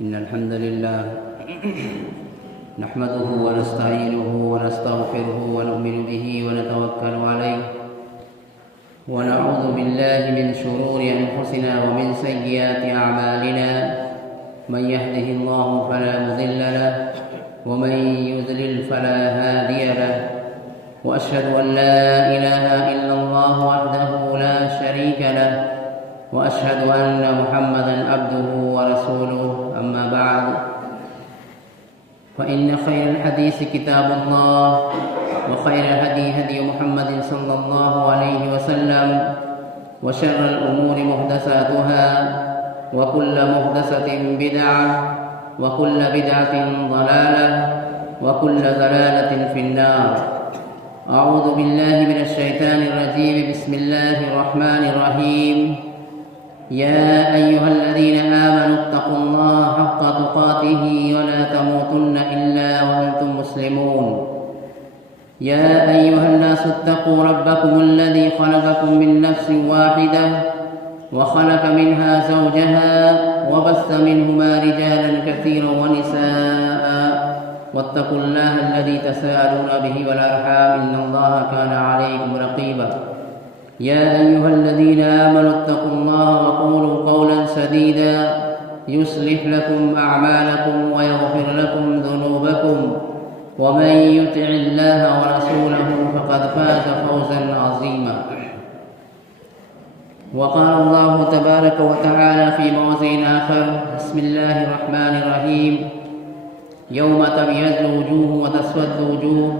إن الحمد لله نحمده ونستعينه ونستغفره ونؤمن به ونتوكل عليه ونعوذ بالله من شرور أنفسنا ومن سيئات أعمالنا من يهده الله فلا مضل له ومن يضلل فلا هادي له وأشهد أن لا إله إلا الله وحده لا شريك له وأشهد أن محمدا عبده ورسوله أما بعد فإن خير الحديث كتاب الله وخير الهدي هدي محمد صلى الله عليه وسلم وشر الأمور محدثاتها وكل محدثة بدعة وكل بدعة ضلالة وكل ضلالة في النار. أعوذ بالله من الشيطان الرجيم. بسم الله الرحمن الرحيم. يا أيها الذين آمنوا اتقوا الله حق تقاته ولا تموتن إلا وأنتم مسلمون. يا أيها الناس اتقوا ربكم الذي خلقكم من نفس واحدة وخلق منها زوجها وبث منهما رجالا كثيرا ونساء واتقوا الله الذي تساءلون به والأرحام إن الله كان عليكم رقيبا. يا أيها الذين آمنوا اتقوا الله وقولوا قولا سديدا يصلح لكم أعمالكم ويغفر لكم ذنوبكم ومن يطع الله ورسوله فقد فاز فوزا عظيما. وقال الله تبارك وتعالى في موضع آخر. بسم الله الرحمن الرحيم. يوم تبيض وجوه وتسود وجوه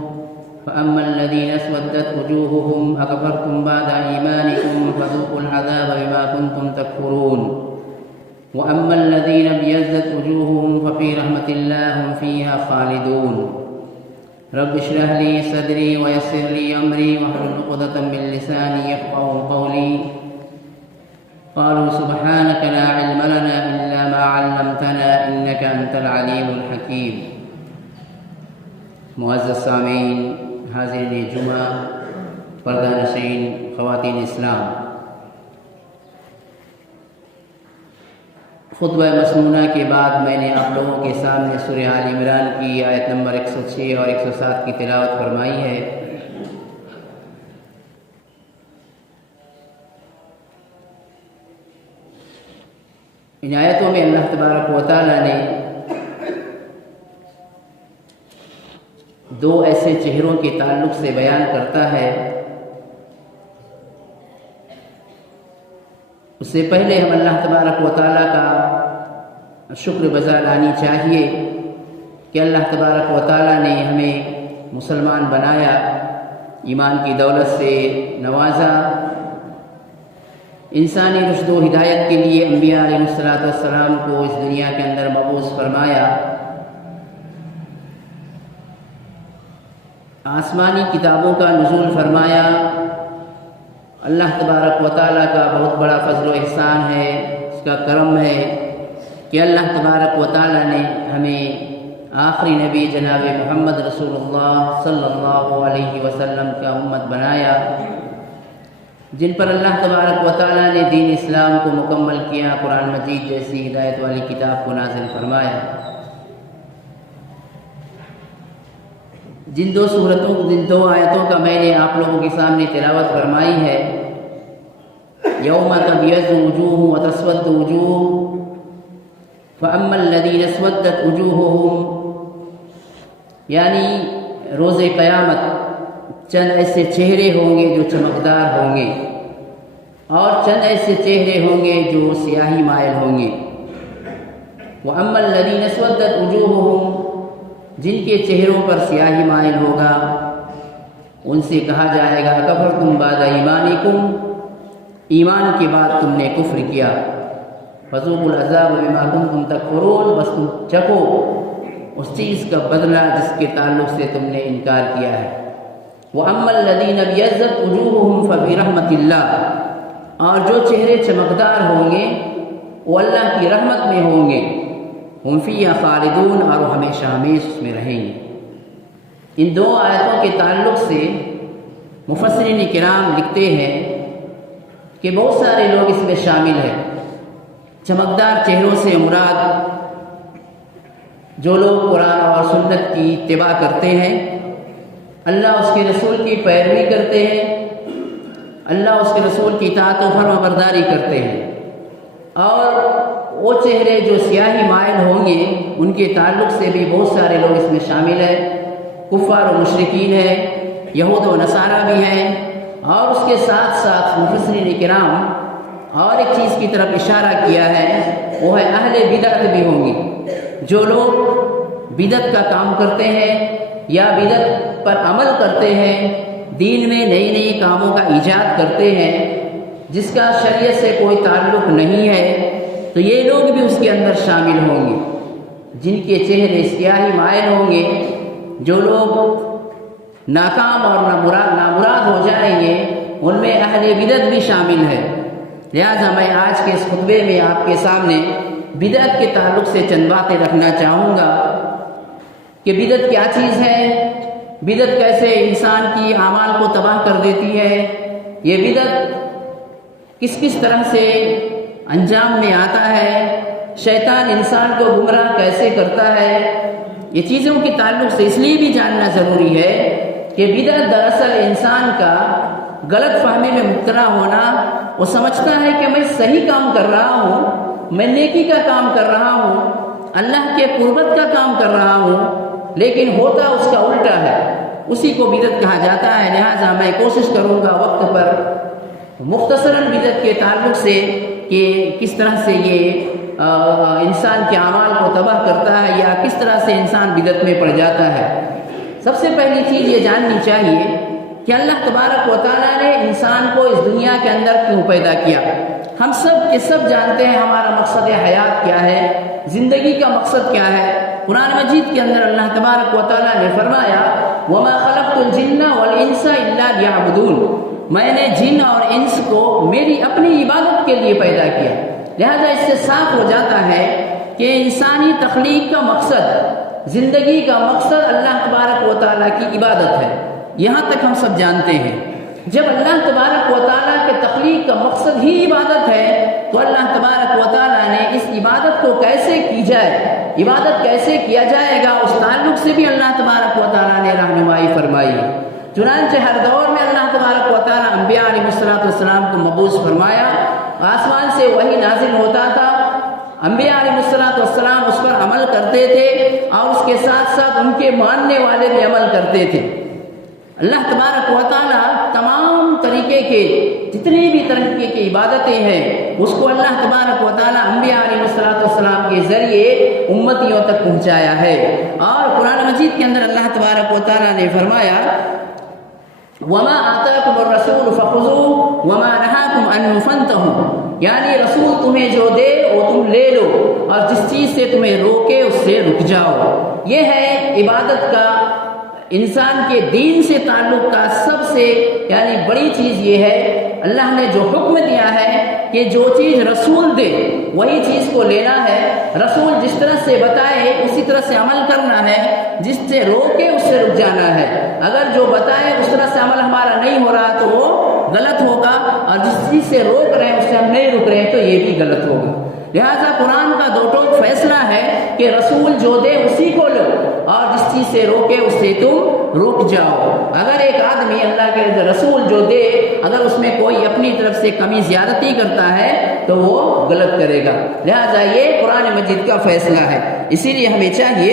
فأما الذين اسودت وجوههم أكفرتم بعد إيمانكم فذوقوا العذاب بما كنتم تكفرون. وأما الذين ابيضت وجوههم ففي رحمة الله هم فيها خالدون. رب اشرح لي صدري ويسر لي أمري واحلل عقدة من لساني يفقهوا قولي. قالوا سبحانك لا علم لنا إلا ما علمتنا إنك أنت العليم الحكيم. معزز سامعین، حاضرین جمعہ، پردہ نشین، خواتین اسلام، خطبہ مسنونہ کے بعد میں نے آپ لوگوں کے سامنے سورہ آل عمران کی آیت نمبر 106 اور 107 کی تلاوت فرمائی ہے. ان آیتوں میں اللہ تبارک و تعالیٰ نے دو ایسے چہروں کے تعلق سے بیان کرتا ہے. اس سے پہلے ہم اللہ تبارک و تعالیٰ کا شکر بجا لانی چاہیے کہ اللہ تبارک و تعالیٰ نے ہمیں مسلمان بنایا، ایمان کی دولت سے نوازا، انسانی رشد و ہدایت کے لیے انبیاء علیہ السلام کو اس دنیا کے اندر مبعوث فرمایا، آسمانی کتابوں کا نزول فرمایا. اللہ تبارک و تعالیٰ کا بہت بڑا فضل و احسان ہے، اس کا کرم ہے کہ اللہ تبارک و تعالیٰ نے ہمیں آخری نبی جناب محمد رسول اللہ صلی اللہ علیہ وسلم کا امت بنایا، جن پر اللہ تبارک و تعالیٰ نے دین اسلام کو مکمل کیا، قرآن مجید جیسی ہدایت والی کتاب کو نازل فرمایا. جن دو آیتوں کا میں نے آپ لوگوں کے سامنے تلاوت فرمائی ہے، یوم تبیض وجوہ وتسود وجوہ فاما الذین اسودت وجوہہم، یعنی روز قیامت چند ایسے چہرے ہوں گے جو چمکدار ہوں گے اور چند ایسے چہرے ہوں گے جو سیاہی مائل ہوں گے. واما الذین اسودت وجوہہم، جن کے چہروں پر سیاہی مائل ہوگا ان سے کہا جائے گا کفرتم بعد ایمانکم، ایمان کے بعد تم نے کفر کیا، فذوقوا العذاب بما کنتم تکفرون، بس تم چکو اس چیز کا بدلہ جس کے تعلق سے تم نے انکار کیا ہے. واما الذین ابیضت وجوہہم ففی رحمۃ اللہ، اور جو چہرے چمکدار ہوں گے وہ اللہ کی رحمت میں ہوں گے، ہم فیہا خالدون، اور وہ ہمیشہ ہمیشہ اس میں رہیں گے. ان دو آیتوں کے تعلق سے مفسرین کرام لکھتے ہیں کہ بہت سارے لوگ اس میں شامل ہیں. چمکدار چہروں سے مراد جو لوگ قرآن اور سنت کی اتباع کرتے ہیں، اللہ اس کے رسول کی پیروی کرتے ہیں، اللہ اس کے رسول کی اطاعت و فرما برداری کرتے ہیں، اور وہ چہرے جو سیاہی مائل ہوں گے ان کے تعلق سے بھی بہت سارے لوگ اس میں شامل ہیں، کفار و مشرکین ہیں، یہود و نصارہ بھی ہیں، اور اس کے ساتھ ساتھ مفسرین کرام اور ایک چیز کی طرف اشارہ کیا ہے، وہ ہے اہل بدعت بھی ہوں گے، جو لوگ بدعت کا کام کرتے ہیں یا بدعت پر عمل کرتے ہیں، دین میں نئی نئی کاموں کا ایجاد کرتے ہیں جس کا شریعت سے کوئی تعلق نہیں ہے، تو یہ لوگ بھی اس کے اندر شامل ہوں گے، جن کے چہرے سیاہی مائل ہوں گے، جو لوگ ناکام اور نامراد ہو جائیں گے، ان میں اہل بدعت بھی شامل ہے۔ لہٰذا میں آج کے اس خطبے میں آپ کے سامنے بدعت کے تعلق سے چند باتیں رکھنا چاہوں گا کہ بدعت کیا چیز ہے، بدعت کیسے انسان کی اعمال کو تباہ کر دیتی ہے، یہ بدعت کس کس طرح سے انجام میں آتا ہے، شیطان انسان کو گمراہ کیسے کرتا ہے۔ یہ چیزوں کے تعلق سے اس لیے بھی جاننا ضروری ہے کہ بدعت دراصل انسان کا غلط فہمی میں مبتلا ہونا، وہ سمجھتا ہے کہ میں صحیح کام کر رہا ہوں، میں نیکی کا کام کر رہا ہوں، اللہ کے قربت کا کام کر رہا ہوں، لیکن ہوتا اس کا الٹا ہے، اسی کو بدعت کہا جاتا ہے۔ لہٰذا میں کوشش کروں گا وقت پر مختصراً بدعت کے تعلق سے کہ کس طرح سے یہ انسان کے اعمال کو تباہ کرتا ہے یا کس طرح سے انسان بدعت میں پڑ جاتا ہے۔ سب سے پہلی چیز یہ جاننی چاہیے کہ اللہ تبارک و تعالیٰ نے انسان کو اس دنیا کے اندر کیوں پیدا کیا۔ ہم سب کے سب جانتے ہیں ہمارا مقصد حیات کیا ہے، زندگی کا مقصد کیا ہے۔ قرآن مجید کے اندر اللہ تبارک و تعالیٰ نے فرمایا وَمَا خَلَقْتُ الْجِنَّ وَالْإِنسَ إِلَّا لِيَعْبُدُونَ، میں نے جن اور انس کو میری اپنی عبادت کے لیے پیدا کیا۔ لہذا اس سے صاف ہو جاتا ہے کہ انسانی تخلیق کا مقصد، زندگی کا مقصد اللہ تبارک و تعالیٰ کی عبادت ہے، یہاں تک ہم سب جانتے ہیں۔ جب اللہ تبارک و تعالیٰ کے تخلیق کا مقصد ہی عبادت ہے تو اللہ تبارک و تعالیٰ نے اس عبادت کو کیسے کی جائے، عبادت کیسے کیا جائے گا، اس تعلق سے بھی اللہ تبارک و تعالیٰ نے رہنمائی فرمائی۔ چنانچہ ہر دور میں اللہ تبارک و تعالیٰ انبیاء علیہ السلام کو مبعوث فرمایا، آسمان سے وحی نازل ہوتا تھا، انبیاء علیہ السلام اس پر عمل کرتے تھے اور اس کے ساتھ ساتھ ان کے ماننے والے بھی عمل کرتے تھے۔ اللہ تبارک و تعالیٰ تمام طریقے کے جتنی بھی طریقے کی عبادتیں ہیں اس کو اللہ تبارک و تعالیٰ انبیاء علیہ السلام کے ذریعے امتیوں تک پہنچایا ہے۔ اور قرآن مجید کے اندر اللہ تبارک و تعالیٰ نے فرمایا وَمَا آتَاكُمُ الرَّسُولُ فَخُذُوهُ وَمَا نَهَاكُمْ عَنْهُ فَانْتَهُوا، یعنی رسول تمہیں جو دے وہ تم لے لو اور جس چیز سے تمہیں روکے اس سے رک جاؤ۔ یہ ہے عبادت کا، انسان کے دین سے تعلق کا سب سے یعنی بڑی چیز یہ ہے، اللہ نے جو حکم دیا ہے کہ جو چیز رسول دے وہی چیز کو لینا ہے، رسول جس طرح سے بتائے اسی طرح سے عمل کرنا ہے، جس سے روکے اس سے رک جانا ہے۔ اگر جو بتائے اس طرح سے عمل ہمارا نہیں ہو رہا تو وہ غلط ہوگا، اور جس چیز سے روک رہے ہیں اس سے ہم نہیں رک رہے ہیں تو یہ بھی غلط ہوگا۔ لہذا قرآن کا دو ٹوک فیصلہ ہے کہ رسول جو دے اسی کو لو اور جس چیز سے روکے اس سے تم رک جاؤ۔ اگر ایک آدمی اللہ کے رسول جو دے اگر اس میں کوئی اپنی طرف سے کمی زیادتی کرتا ہے تو وہ غلط کرے گا۔ لہذا یہ قرآن مجید کا فیصلہ ہے، اسی لیے ہمیں چاہیے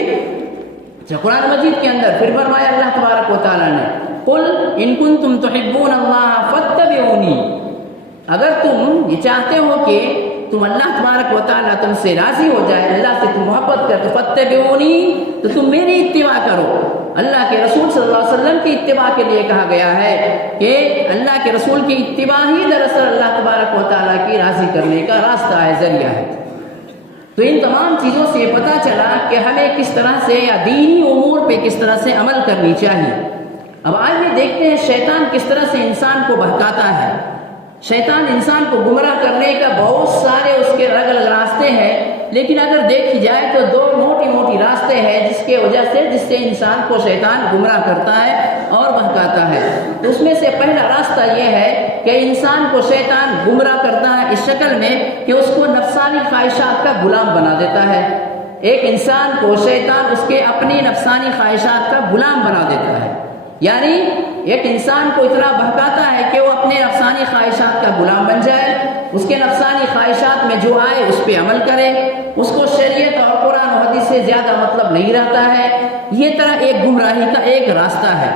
قرآن مجید کے اندر پھر فرمایا اللہ تبارک و تعالیٰ نے قل ان کنتم تحبون اللہ فاتبعونی، اگر تم یہ چاہتے ہو کہ تم اللہ تبارک و تعالیٰ تم سے راضی ہو جائے، اللہ سے تم محبت کر تو فاتبعونی، تو تم میری اتباع کرو۔ اللہ کے رسول صلی اللہ علیہ وسلم کی اتباع کے لیے کہا گیا ہے کہ اللہ کے رسول کی اتباع ہی دراصل اللہ تبارک و تعالیٰ کی راضی کرنے کا راستہ ہے، ذریعہ ہے۔ تو ان تمام چیزوں سے پتہ چلا کہ ہمیں کس طرح سے یا دینی امور پہ کس طرح سے عمل کرنی چاہیے۔ اب آئیے دیکھتے ہیں شیطان کس طرح سے انسان کو بہکاتا ہے۔ شیطان انسان کو گمراہ کرنے کا بہت سارے اس کے الگ الگ راستے ہیں، لیکن اگر دیکھی جائے تو دو موٹی موٹی راستے ہیں جس سے انسان کو شیطان گمراہ کرتا ہے اور بہکاتا ہے۔ تو اس میں سے پہلا راستہ یہ ہے کہ انسان کو شیطان گمراہ کرتا ہے اس شکل میں کہ اس کو نفسانی خواہشات کا غلام بنا دیتا ہے۔ ایک انسان کو شیطان اس کے اپنی نفسانی خواہشات کا غلام بنا دیتا ہے، یعنی ایک انسان کو اتنا بہکاتا ہے کہ وہ اپنے نفسانی خواہشات کا غلام بن جائے، اس کے نفسانی خواہشات میں جو آئے اس پہ عمل کرے، اس کو شریعت اور قرآن و حدیث سے زیادہ مطلب نہیں رہتا ہے۔ یہ طرح ایک گمراہی کا ایک راستہ ہے،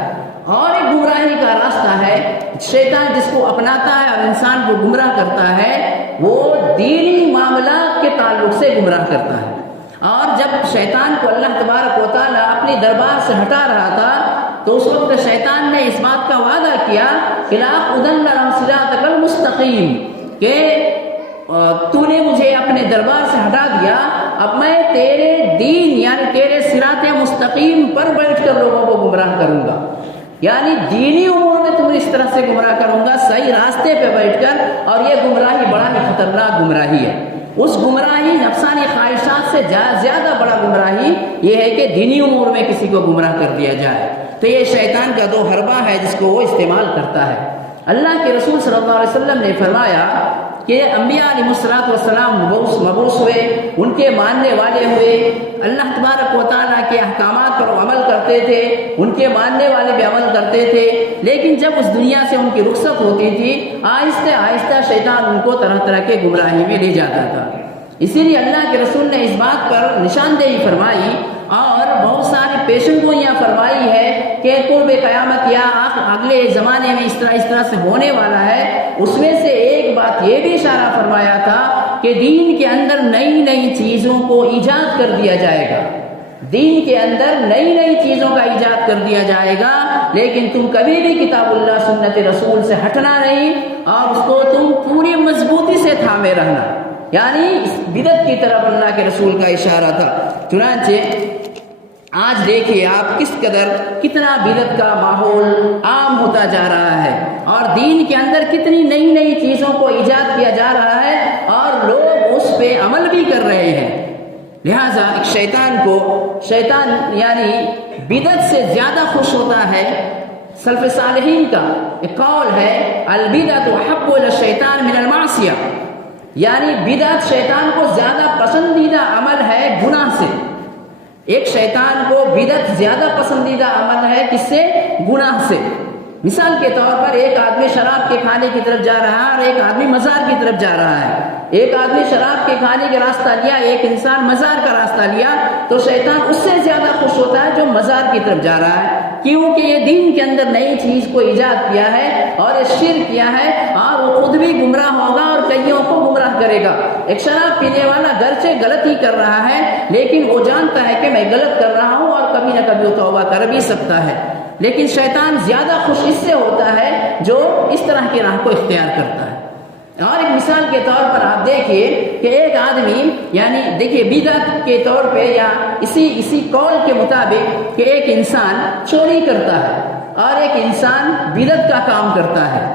اور ایک گمراہی کا راستہ ہے شیطان جس کو اپناتا ہے اور انسان کو گمراہ کرتا ہے، وہ دینی معاملات کے تعلق سے گمراہ کرتا ہے۔ اور جب شیطان کو اللہ تبارک و تعالیٰ اپنی دربار سے ہٹا رہا تھا تو اس وقت شیطان نے اس بات کا وعدہ کیا کہ لَأَقْعُدَنَّ لَهُمْ صِرَاطَكَ الْمُسْتَقِيمَ، کہ تو نے مجھے اپنے دربار سے ہٹا دیا، اب میں تیرے دین یعنی تیرے صراط مستقیم پر بیٹھ کر لوگوں کو گمراہ کروں گا، یعنی دینی امور میں تمہیں اس طرح سے گمراہ کروں گا صحیح راستے پہ بیٹھ کر۔ اور یہ گمراہی بڑا ہی خطرناک گمراہی ہے۔ اس گمراہی نفسانی خواہشات سے زیادہ بڑا گمراہی یہ ہے کہ دینی امور میں کسی کو گمراہ کر دیا جائے۔ تو یہ شیطان کا دو حربہ ہے جس کو وہ استعمال کرتا ہے۔ اللہ کے رسول صلی اللہ علیہ وسلم نے فرمایا کہ انبیاء علیہ السلام مبعوث ہوئے، ان کے ماننے والے ہوئے، اللہ تبارک و تعالیٰ کے احکامات پر عمل کرتے تھے، ان کے ماننے والے بھی عمل کرتے تھے، لیکن جب اس دنیا سے ان کی رخصت ہوتی تھی آہستہ آہستہ شیطان ان کو طرح طرح کے گمراہی میں لے جاتا تھا۔ اسی لیے اللہ کے رسول نے اس بات پر نشاندہی فرمائی اور بہت ساری پیشن گوئیاں فرمائی ہے کہ قرب قیامت یا اگلے زمانے میں اس طرح سے ہونے والا ہے۔ اس میں سے ایک بات یہ بھی اشارہ فرمایا تھا کہ دین کے اندر نئی نئی چیزوں کو ایجاد کر دیا جائے گا، دین کے اندر نئی نئی چیزوں کا ایجاد کر دیا جائے گا، لیکن تم کبھی بھی کتاب اللہ سنت رسول سے ہٹنا نہیں اور اس کو تم پوری مضبوطی سے تھامے رہنا، یعنی اس بدعت کی طرف اللہ کے رسول کا اشارہ تھا۔ چنانچہ آج دیکھیے آپ کتنا بدعت کا ماحول عام ہوتا جا رہا ہے اور دین کے اندر کتنی نئی نئی چیزوں کو ایجاد کیا جا رہا ہے اور لوگ اس پہ عمل بھی کر رہے ہیں۔ لہٰذا ایک شیطان یعنی بدعت سے زیادہ خوش ہوتا ہے۔ سلف صالحین کا ایک قول ہے البدعۃ احب الی الشیطان من المعصیہ، یعنی بدعت شیطان کو زیادہ پسندیدہ عمل ہے گناہ سے۔ ایک شیطان کو بدعت زیادہ پسندیدہ عمل ہے کس سے؟ گناہ سے۔ مثال کے طور پر ایک آدمی شراب کے کھانے کی طرف جا رہا ہے اور ایک آدمی مزار کی طرف جا رہا ہے۔ ایک آدمی شراب کے کھانے کا راستہ لیا، ایک انسان مزار کا راستہ لیا، تو شیطان اس سے زیادہ خوش ہوتا ہے جو مزار کی طرف جا رہا ہے، کیونکہ یہ دین کے اندر نئی چیز کو ایجاد کیا ہے اور یہ شرک کیا ہے اور وہ خود بھی گمراہ ہوگا اور کئیوں کو گمراہ کرے گا۔ ایک شراب پینے والا گرچہ غلط ہی کر رہا ہے لیکن وہ جانتا ہے کہ میں غلط کر رہا ہوں اور کبھی نہ کبھی وہ توبہ کر بھی سکتا ہے، لیکن شیطان زیادہ خوش اس سے ہوتا ہے جو اس طرح کی راہ کو اختیار کرتا ہے۔ اور ایک مثال کے طور پر آپ دیکھیے کہ ایک آدمی یعنی دیکھیے بدعت کے طور پہ یا اسی قول کے مطابق کہ ایک انسان چوری کرتا ہے اور ایک انسان بدعت کا کام کرتا ہے۔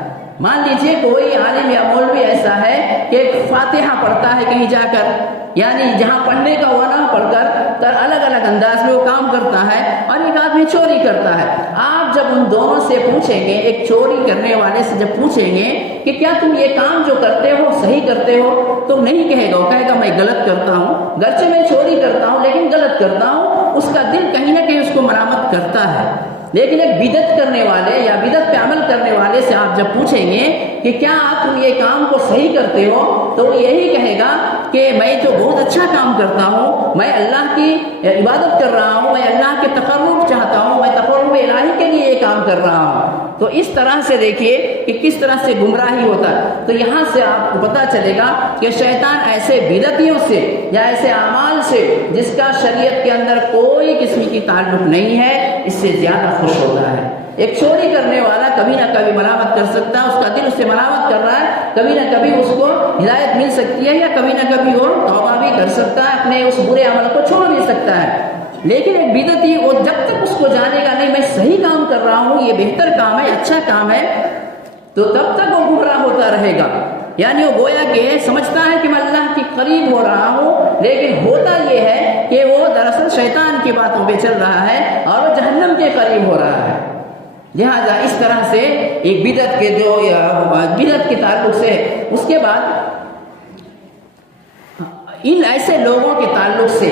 مان لیجئے کوئی عالم یا مولوی ایسا ہے کہ ایک فاتحہ پڑھتا ہے کہیں جا کر، یعنی جہاں پڑھنے کا وہ نہ پڑھ کر الگ الگ انداز میں وہ کام کرتا ہے، اور ایک آدمی چوری کرتا ہے۔ آپ جب ان دونوں سے پوچھیں گے، ایک چوری کرنے والے سے جب پوچھیں گے کہ کیا تم یہ کام جو کرتے ہو صحیح کرتے ہو، تو نہیں کہے گا، وہ کہے گا میں غلط کرتا ہوں، گرچہ میں چوری کرتا ہوں لیکن غلط کرتا ہوں۔ اس کا دل کہیں نہ کہیں اس کو ملامت کرتا ہے۔ لیکن ایک بدعت کرنے والے یا بدعت پہ عمل کرنے والے سے آپ جب پوچھیں گے کہ کیا آپ تم یہ کام کو صحیح کرتے ہو، تو وہ یہی کہے گا کہ میں تو بہت اچھا کام کرتا ہوں، میں اللہ کی عبادت کر رہا ہوں، میں اللہ کے تقرب چاہتا ہوں، میں تقرب الہی کے لیے یہ کام کر رہا ہوں۔ تو اس طرح سے دیکھیے کہ کس طرح سے گمراہی ہوتا ہے۔ تو یہاں سے آپ کو پتہ چلے گا کہ شیطان ایسے بدعتیوں سے یا ایسے اعمال سے جس کا شریعت کے اندر کوئی قسم کی تعلق نہیں ہے، اس سے زیادہ خوش ہوتا ہے۔ ایک چوری کرنے والا کبھی نہ کبھی ملامت کر سکتا ہے، اس کا دل اس سے ملامت کر رہا ہے، کبھی نہ کبھی اس کو ہدایت مل سکتی ہے یا کبھی نہ کبھی وہ توبہ بھی کر سکتا ہے، اپنے اس برے عمل کو چھوڑ بھی سکتا ہے۔ لیکن ایک بدعتی وہ جب تک اس کو جانے گا نہیں میں صحیح کام کر رہا ہوں، یہ بہتر کام ہے، اچھا کام ہے، تو تب تک وہ گمراہ ہوتا رہے گا۔ یعنی وہ گویا کہ سمجھتا ہے کہ میں اللہ کے قریب ہو رہا ہوں، لیکن ہوتا یہ ہے کہ وہ دراصل شیطان کی باتوں پہ چل رہا ہے اور وہ جہنم کے قریب ہو رہا ہے۔ لہذا اس طرح سے ایک بدعت کے جو بدعت کے تعلق سے، اس کے بعد ان ایسے لوگوں کے تعلق سے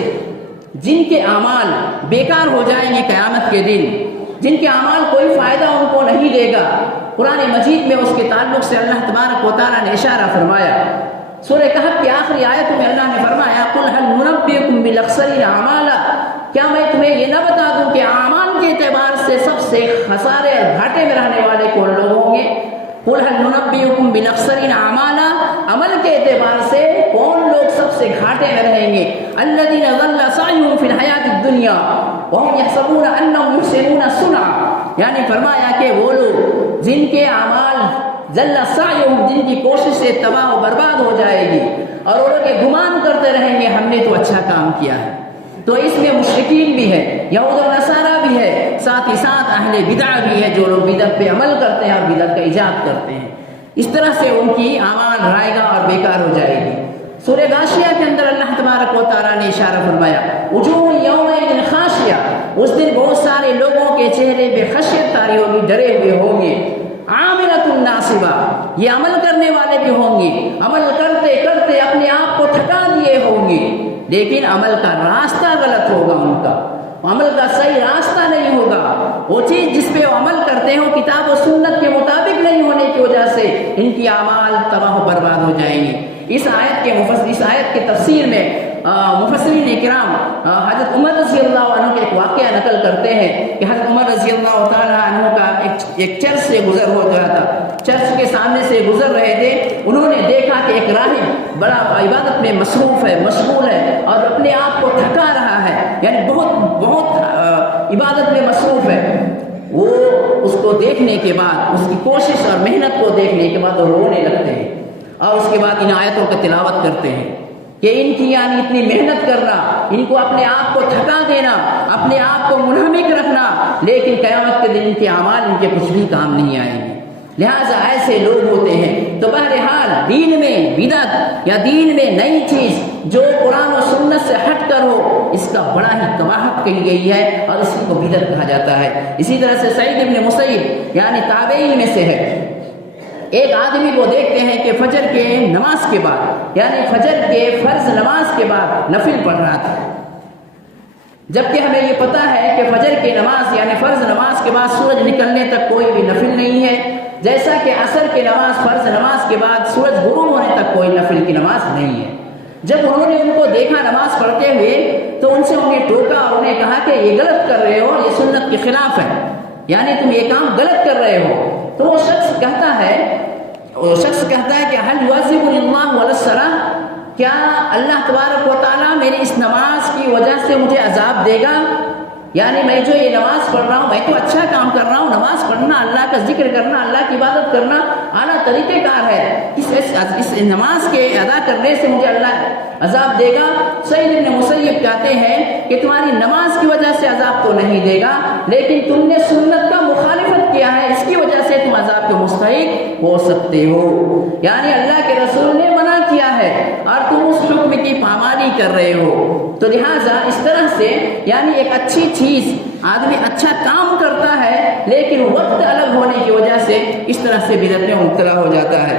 جن کے اعمال بیکار ہو جائیں گے قیامت کے دن، جن کے اعمال کوئی فائدہ ان کو نہیں دے گا۔ قرآن مجید میں اس کے تعلق سے اللہ تبارک و تعالیٰ نے اشارہ فرمایا۔ سورہ کہف کی آخری آیت میں اللہ نے فرمایا قُلْ هَلْ نُنَبِّئُكُم بِالْأَخْسَرِينَ أَعْمَالًا، کیا میں تمہیں یہ نہ بتا دوں کہ اعمال کے اعتبار سے سب سے خسارے اور گھاٹے میں رہنے والے کون لوگ ہوں گے؟ قُلْ هَلْ نُنَبِّئُكُم بِالْأَخْسَرِينَ أَعْمَالًا، عمل کے اعتبار سے کون لوگ سب سے گھاٹے میں رہیں گے؟ الَّذِينَ ضَلَّ سَعْيُهُمْ فِي الْحَيَاةِ الدُّنْيَا وَهُمْ يَحْسَبُونَ أَنَّهُمْ يُحْسِنُونَ صُنْعًا، یعنی فرمایا کہ وہ لوگ جن کے اعمال ضل سعیہم، جن کی کوشش سے تباہ و برباد ہو جائے گی، اور وہ لوگ گمان کرتے رہیں گے ہم نے تو اچھا کام کیا ہے۔ تو اس میں مشرکین بھی ہے، یہود و نصارہ بھی ہے، ساتھ ہی ساتھ اہل بدع بھی ہے جو لوگ بدعت پہ عمل کرتے ہیں اور بدعت کا ایجاد کرتے ہیں۔ اس طرح سے ان کی اعمال رائگاں اور بیکار ہو جائے گی۔ سورہ غاشیہ کے اندر اللہ تبارک و تعالیٰ نے اشارہ فرمایا وجوہ یومئذ خاشعہ، اس دن بہت سارے لوگوں کے چہرے بے خشیت طاری ہوگی، ڈرے ہوئے ہوں گے۔ عاملۃ ناصبہ، یہ عمل کرنے والے بھی ہوں گے، عمل کرتے کرتے اپنے آپ کو تھکا دیے ہوں گے، لیکن عمل کا راستہ غلط ہوگا، ان کا عمل کا صحیح راستہ نہیں ہوگا۔ وہ چیز جس پہ وہ عمل کرتے ہیں وہ کتاب و سنت کے مطابق نہیں ہونے کی وجہ سے ان کی اعمال تباہ و برباد ہو جائیں گے۔ اس آیت کے تفسیر میں مفسرین کرام حضرت عمر رضی اللہ عنہ کے ایک واقعہ نقل کرتے ہیں کہ حضرت عمر رضی اللہ تعالیٰ عنہ کا ایک چرچ سے گزر ہو رہا تھا، چرچ کے سامنے سے گزر رہے تھے، انہوں نے دیکھا کہ ایک راہب بڑا عبادت میں مصروف ہے، مشغول ہے اور اپنے آپ کو تھکا رہا ہے، یعنی بہت عبادت میں مصروف ہے۔ وہ اس کو دیکھنے کے بعد، اس کی کوشش اور محنت کو دیکھنے کے بعد وہ رونے لگتے ہیں اور اس کے بعد ان آیتوں کا تلاوت کرتے ہیں کہ ان کی یعنی اتنی محنت کرنا، ان کو اپنے آپ کو تھکا دینا، اپنے آپ کو منہمک رکھنا، لیکن قیامت کے دن ان کے اعمال ان کے کچھ بھی کام نہیں آئیں گے۔ لہٰذا ایسے لوگ ہوتے ہیں۔ تو بہرحال دین میں بدعت یا دین میں نئی چیز جو قرآن و سنت سے ہٹ کر ہو، اس کا بڑا ہی قباحت کہی گئی ہے اور اسی کو بدعت کہا جاتا ہے۔ اسی طرح سے سعید بن مسیب یعنی تابعین میں سے ہے، ایک آدمی کو دیکھتے ہیں کہ فجر کے نماز کے بعد یعنی فجر کے فرض نماز کے بعد نفل پڑھ رہا تھا، جبکہ ہمیں یہ پتہ ہے کہ فجر کی نماز یعنی فرض نماز کے بعد سورج نکلنے تک کوئی بھی نفل نہیں ہے، جیسا کہ عصر کی نماز فرض نماز کے بعد سورج غروب ہونے تک کوئی نفل کی نماز نہیں ہے۔ جب انہوں نے ان کو دیکھا نماز پڑھتے ہوئے تو ان سے انہیں ٹوکا اور انہیں کہا کہ یہ غلط کر رہے ہو، یہ سنت کے خلاف ہے، یعنی تم یہ کام غلط کر رہے ہو۔ تو وہ شخص کہتا ہے کہ هل يعذبني الله ولا الصلاة، کیا اللہ تبارک و تعالیٰ میری اس نماز کی وجہ سے مجھے عذاب دے گا؟ یعنی میں جو یہ نماز پڑھ رہا ہوں، میں تو اچھا کام کر رہا ہوں، نماز پڑھنا، اللہ کا ذکر کرنا، اللہ کی عبادت کرنا اعلیٰ طریقہ کار ہے، اس نماز کے ادا کرنے سے مجھے اللہ عذاب دے گا؟ سعید بن مسیب کہتے ہیں کہ تمہاری نماز کی وجہ سے عذاب تو نہیں دے گا، لیکن تم نے سنت کا مخالفت کیا ہے، اس کی وجہ سے تم عذاب کے مستحق ہو سکتے ہو۔ یعنی اللہ کے رسول نے منع کیا ہے اور تم اس حکم کی پامالی کر رہے ہو۔ تو لہٰذا اس طرح سے یعنی ایک اچھی چیز، آدمی اچھا کام کرتا ہے لیکن وقت الگ ہونے کی وجہ سے اس طرح سے بدعت میں مبتلا ہو جاتا ہے۔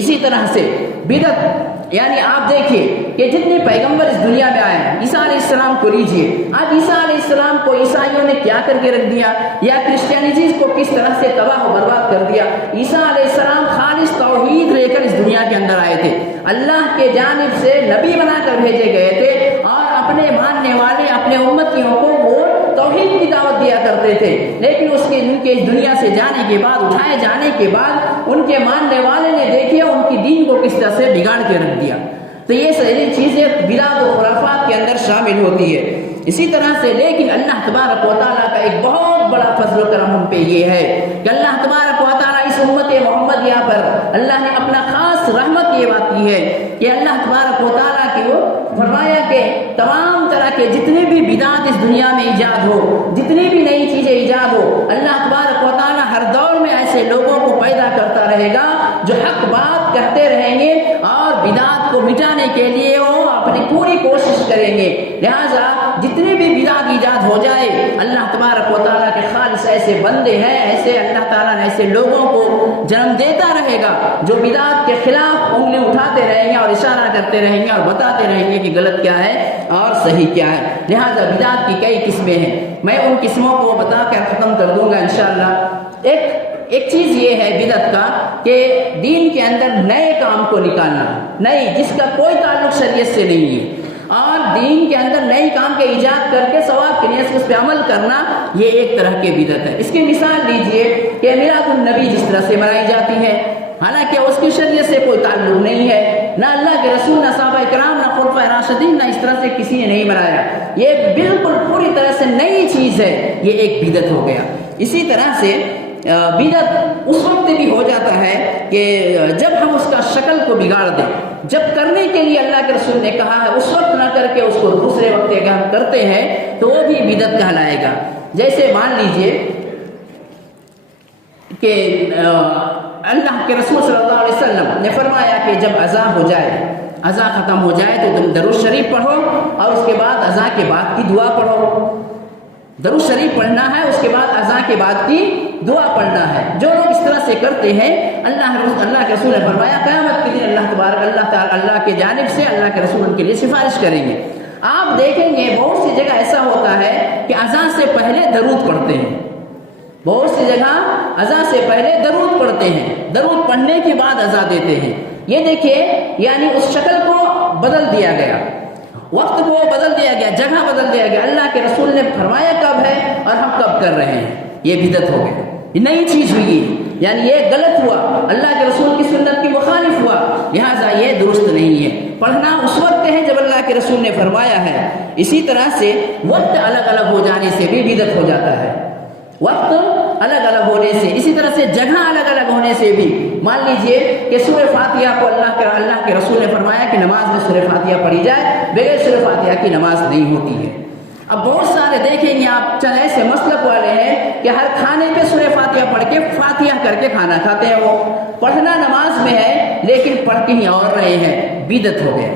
اسی طرح سے بدعت یعنی آپ دیکھیے کہ جتنے پیغمبر اس دنیا میں آئے ہیں، عیسیٰ علیہ السلام کو لیجیے، آج عیسیٰ علیہ السلام کو عیسائیوں نے کیا کر کے رکھ دیا، یا کرسچینٹی کو کس طرح سے تباہ و برباد کر دیا۔ عیسیٰ علیہ السلام خالص توحید لے کر اس دنیا کے اندر آئے تھے، اللہ کے جانب سے نبی بنا کر بھیجے گئے تھے اور اپنے ماننے والے اپنے امتیوں کو وہ توحید کی دعوت دیا کرتے تھے، لیکن ان کے اس دنیا سے جانے کے بعد، اٹھائے جانے کے بعد ان کے ماننے والے نے دیکھیا ان کی دین کو کس طرح سے بگاڑ کے رکھ دیا۔ تو یہ ساری چیزیں بدعت و خرافات کے اندر شامل ہوتی ہے۔ اسی طرح سے لیکن اللہ تبارک و تعالیٰ کا ایک بہت بڑا فضل و کرم ہم پہ یہ ہے کہ اللہ تبارک و تعالیٰ اس امت محمدیہ پر اللہ نے اپنا خاص رحمت یہ بات کی ہے کہ اللہ تبارک و تعالیٰ کی وہ فرمایا کہ تمام طرح کے جتنے بھی بدعات اس دنیا میں ایجاد ہو، جتنی بھی نئی چیزیں ایجاد ہو، اللہ تبارک و تعالیٰ ہر دور میں ایسے لوگوں کو پیدا کرتا رہے گا جو حق بات کہتے رہیں گے اور بدعات کو مٹانے کے لیے وہ اپنی پوری کوشش کریں گے۔ لہٰذا جتنے بھی بدعت ایجاد ہو جائے، اللہ تبارک و تعالیٰ کے خالص ایسے بندے ہیں، ایسے اللہ تعالیٰ نے ایسے لوگوں کو جنم دیتا رہے گا جو بدعت کے خلاف انگلی اٹھاتے رہیں گے اور اشارہ کرتے رہیں گے اور بتاتے رہیں گے کہ غلط کیا ہے اور صحیح کیا ہے۔ لہٰذا بدعت کی کئی قسمیں ہیں، میں ان قسموں کو بتا کر ختم کر دوں گا انشاءاللہ۔ ایک چیز یہ ہے بدعت کا کہ دین کے اندر نئے کام کو نکالنا، نئی جس کا کوئی تعلق شریعت سے نہیں ہے، اور دین کے اندر نئی کام کے ایجاد کر کے ثواب کی نیت سے اس پہ عمل کرنا، یہ ایک طرح کی بدعت ہے۔ اس کی مثال لیجئے کہ میلاد النبی جس طرح سے منائی جاتی ہے، حالانکہ اس کی شریعت سے کوئی تعلق نہیں ہے، نہ اللہ کے رسول، نہ صحابہ کرام، نہ خلفائے راشدین، نہ اس طرح سے کسی نے نہیں منایا، یہ بالکل پوری طرح سے نئی چیز ہے، یہ ایک بدعت ہو گیا۔ اسی طرح سے بدعت اس وقت بھی ہو جاتا ہے کہ جب ہم اس کا شکل کو بگاڑ دیں، جب کرنے کے لیے اللہ کے رسول نے کہا ہے اس وقت نہ کر کے اس کو دوسرے وقت اگر ہم کرتے ہیں تو وہ بھی بدعت کہلائے گا۔ جیسے مان لیجئے کہ اللہ کے رسول صلی اللہ علیہ وسلم نے فرمایا کہ جب اذان ہو جائے، اذان ختم ہو جائے تو تم درود شریف پڑھو اور اس کے بعد اذان کے بعد کی دعا پڑھو۔ درود شریف پڑھنا ہے، اس کے بعد اذان کے بعد کی دعا پڑھنا ہے۔ جو لوگ اس طرح سے کرتے ہیں، اللہ کے رسول نے فرمایا قیامت کے دن اللہ کے جانب سے اللہ کے رسول ان کے لیے سفارش کریں گے۔ آپ دیکھیں گے بہت سی جگہ ایسا ہوتا ہے کہ اذان سے پہلے درود پڑھتے ہیں، بہت سی جگہ اذان سے پہلے درود پڑھتے ہیں، درود پڑھنے کے بعد اذان دیتے ہیں۔ یہ دیکھیے، یعنی اس شکل کو بدل دیا گیا، وقت کو بدل دیا گیا، جگہ بدل دیا گیا۔ اللہ کے رسول نے فرمایا کب ہے اور ہم کب کر رہے ہیں، یہ بدعت ہو گئی، یہ نئی چیز ہوئی، یعنی یہ غلط ہوا، اللہ کے رسول کی سنت کی مخالف ہوا، لہٰذا یہ درست نہیں ہے۔ پڑھنا اس وقت ہے جب اللہ کے رسول نے فرمایا ہے۔ اسی طرح سے وقت الگ الگ ہو جانے سے بھی بدعت ہو جاتا ہے، وقت الگ الگ ہونے سے، اسی طرح سے جگہ الگ الگ ہونے سے بھی۔ مان لیجئے کہ سورہ فاتحہ کو اللہ کے رسول نے فرمایا کہ نماز میں سورہ فاتحہ پڑھی جائے، بغیر سورہ فاتحہ کی نماز نہیں ہوتی ہے۔ اب بہت سارے دیکھیں گے آپ چند ایسے مسلک والے ہیں کہ ہر کھانے پہ سورہ فاتحہ پڑھ کے فاتحہ کر کے کھانا کھاتے ہیں، وہ پڑھنا نماز میں ہے لیکن پڑھ کے ہی اور رہے ہیں، بدعت ہو گئے۔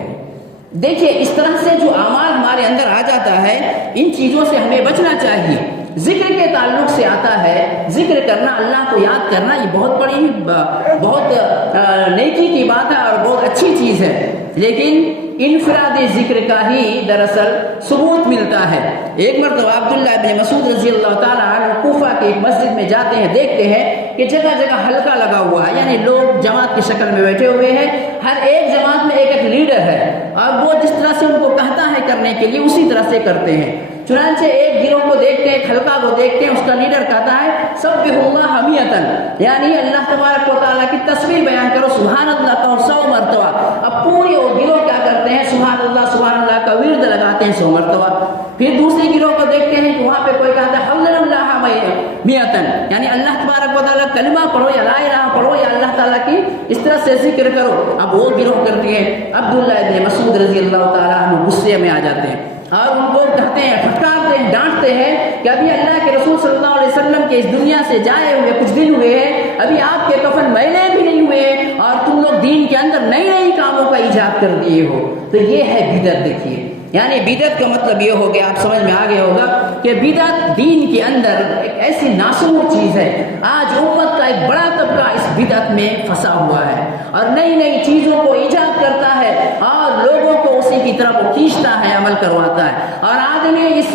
دیکھیے اس طرح سے جو اعمال ہمارے اندر آ جاتا ہے، ان چیزوں سے ہمیں بچنا چاہیے۔ ذکر کے تعلق سے آتا ہے، ذکر کرنا، اللہ کو یاد کرنا، یہ بہت نیکی کی بات ہے اور بہت اچھی چیز ہے، لیکن انفراد ذکر کا ہی دراصل ثبوت ملتا ہے۔ ایک مرتبہ عبداللہ ابن مسعود رضی اللہ تعالیٰ عنہ کوفہ کی ایک مسجد میں جاتے ہیں، دیکھتے ہیں کہ جگہ جگہ حلقہ لگا ہوا ہے، یعنی لوگ جماعت کی شکل میں بیٹھے ہوئے ہیں، ہر ایک جماعت میں ایک لیڈر ہے اور وہ جس طرح سے ان کو کہتا ہے کرنے کے لیے اسی طرح سے کرتے ہیں۔ چنانچہ ایک گروہ کو دیکھتے ہیں، ایک حلقہ کو دیکھتے ہیں، اس کا لیڈر کہتا ہے سبح اللہ حمیتن، یعنی اللہ تبارک و تعالیٰ کی تسبیح بیان کرو، سبحان اللہ کہو 100 مرتبہ۔ اب پوری وہ گروہ کیا کرتے ہیں، سبحان اللہ کا ورد لگاتے ہیں 100 مرتبہ۔ پھر دوسری گروہ کو دیکھتے ہیں کہ وہاں پہ کوئی کہتا ہے حمد اللہ میتن، یعنی اللہ تبارک و تعالیٰ کلمہ پڑھو یا لا الہ پڑھو یا اللہ تعالیٰ کی اس طرح سے ذکر کرو۔ اب وہ گروہ کرتی ہے، عبداللہ ابن مسعود رضی اللہ تعالیٰ عنہ غصے میں آ جاتے ہیں اور ان کو کہتے ہیں، پھٹکارتے ہیں، ڈانٹتے ہیں کہ ابھی اللہ کے رسول صلی اللہ علیہ وسلم کے اس دنیا سے جائے ہوئے کچھ دن ہوئے ہیں، ابھی آپ کے کفن میلے بھی نہیں ہوئے ہیں اور تم لوگ دین کے اندر نئی نئی کاموں کا ایجاد کر دیے ہو۔ تو یہ ہے بدعت۔ دیکھیے، یعنی بدعت کا مطلب یہ ہو گیا، آپ سمجھ میں آ گیا ہوگا کہ بدعت دین کے اندر ایک ایسی ناسور چیز ہے۔ آج امت کا ایک بڑا طبقہ اس بدعت میں پھنسا ہوا ہے اور نئی نئی چیزوں کو ایجاد کرتا ہے اور لوگوں کو اسی کی طرف وہ کھینچتا ہے، عمل کرواتا ہے، اور آدمی اس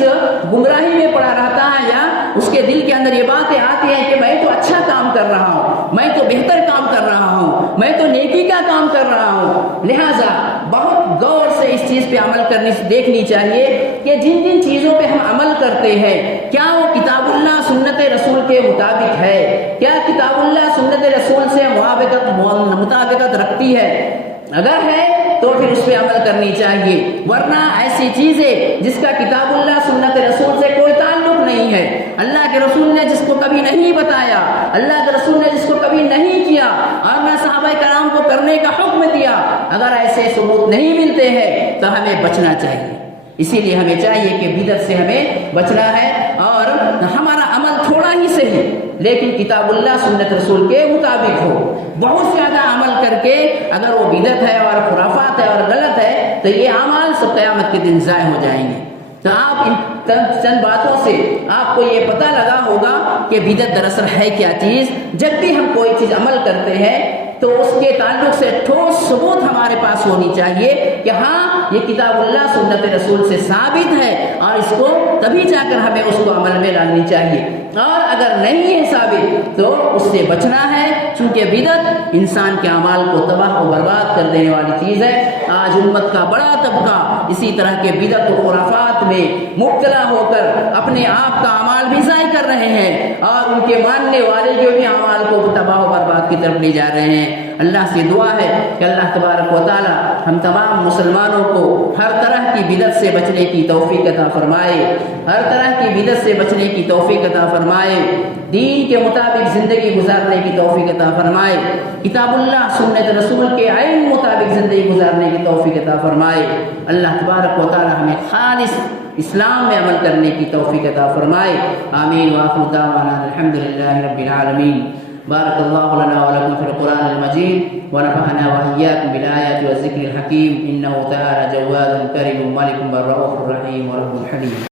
گمراہی میں پڑا رہتا ہے یا اس کے دل کے اندر یہ باتیں آتی ہیں کہ میں تو اچھا کام کر رہا ہوں، میں تو بہتر کام کر رہا ہوں، میں تو نیکی کا کام کر رہا ہوں۔ لہٰذا بہت غور سے اس چیز پہ عمل کرنے سے دیکھنی چاہیے کہ جن جن چیزوں پہ ہم عمل کرتے ہیں کیا وہ کتاب اللہ سنت رسول کے مطابق ہے، کیا کتاب اللہ سنت رسول سے مطابقت رکھتی ہے؟ اگر ہے تو پھر اس پہ عمل کرنی چاہیے، ورنہ ایسی چیزیں جس کا کتاب اللہ سنت رسول سے کوئی تعلق نہیں ہے، اللہ کے رسول نے جس کو کبھی نہیں بتایا، اللہ کے رسول نے جس کو کبھی نہیں کیا اور نہ صحابہ کرام کو کرنے کا حکم دیا، اگر ایسے ثبوت نہیں ملتے ہیں تو ہمیں بچنا چاہیے۔ اسی لیے ہمیں چاہیے کہ بدعت سے ہمیں بچنا ہے اور ہمارا عمل تھوڑا ہی صحیح لیکن کتاب اللہ سنت رسول کے مطابق ہو۔ بہت زیادہ عمل کر کے اگر وہ بدعت ہے اور خرافات ہے اور غلط ہے تو یہ اعمال سب قیامت کے دن ضائع ہو جائیں گے۔ تو آپ چند باتوں سے آپ کو یہ پتہ لگا ہوگا کہ بدعت دراصل ہے کیا چیز۔ جب بھی ہم کوئی چیز عمل کرتے ہیں تو اس کے تعلق سے ٹھوس ثبوت ہمارے پاس ہونی چاہیے کہ ہاں یہ کتاب اللہ سنت رسول سے ثابت ہے، اور اس کو تبھی جا کر ہمیں اس کو عمل میں لانی چاہیے، اور اگر نہیں ہے ثابت تو اس سے بچنا ہے، چونکہ بدعت انسان کے اعمال کو تباہ و برباد کر دینے والی چیز ہے۔ آج امت کا بڑا طبقہ اسی طرح کے بدعت و خرافات میں مبتلا ہو کر اپنے آپ کا اعمال بھی ضائع کر رہے ہیں، اور ان کے ماننے والے جو بھی اعمال کو تباہ و برباد کی طرف لے جا رہے ہیں۔ اللہ سے دعا ہے کہ اللہ تبارک و تعالی ہم تمام مسلمانوں کو ہر طرح کی بدعت سے بچنے کی توفیق عطا فرمائے، ہر طرح کی بدعت سے بچنے کی توفیق عطا فرمائے، دین کے مطابق زندگی گزارنے کی توفیق عطا فرمائے، کتاب اللہ سنت رسول کے عین مطابق زندگی گزارنے کی توفیق عطا فرمائے۔ اللہ تبارک و تعالی ہمیں خالص اسلام میں عمل کرنے کی توفیق عطا فرمائے۔ آمین وآخر دعوانا الحمدللہ رب العالمین۔ بارک اللہ لنا ولکم فی القرآن المجید ونفعنا وإياكم بالآیات والذکر الحکیم، انہ تعالی جواد کریم ملک بر رؤوف رحیم ورب حلیم۔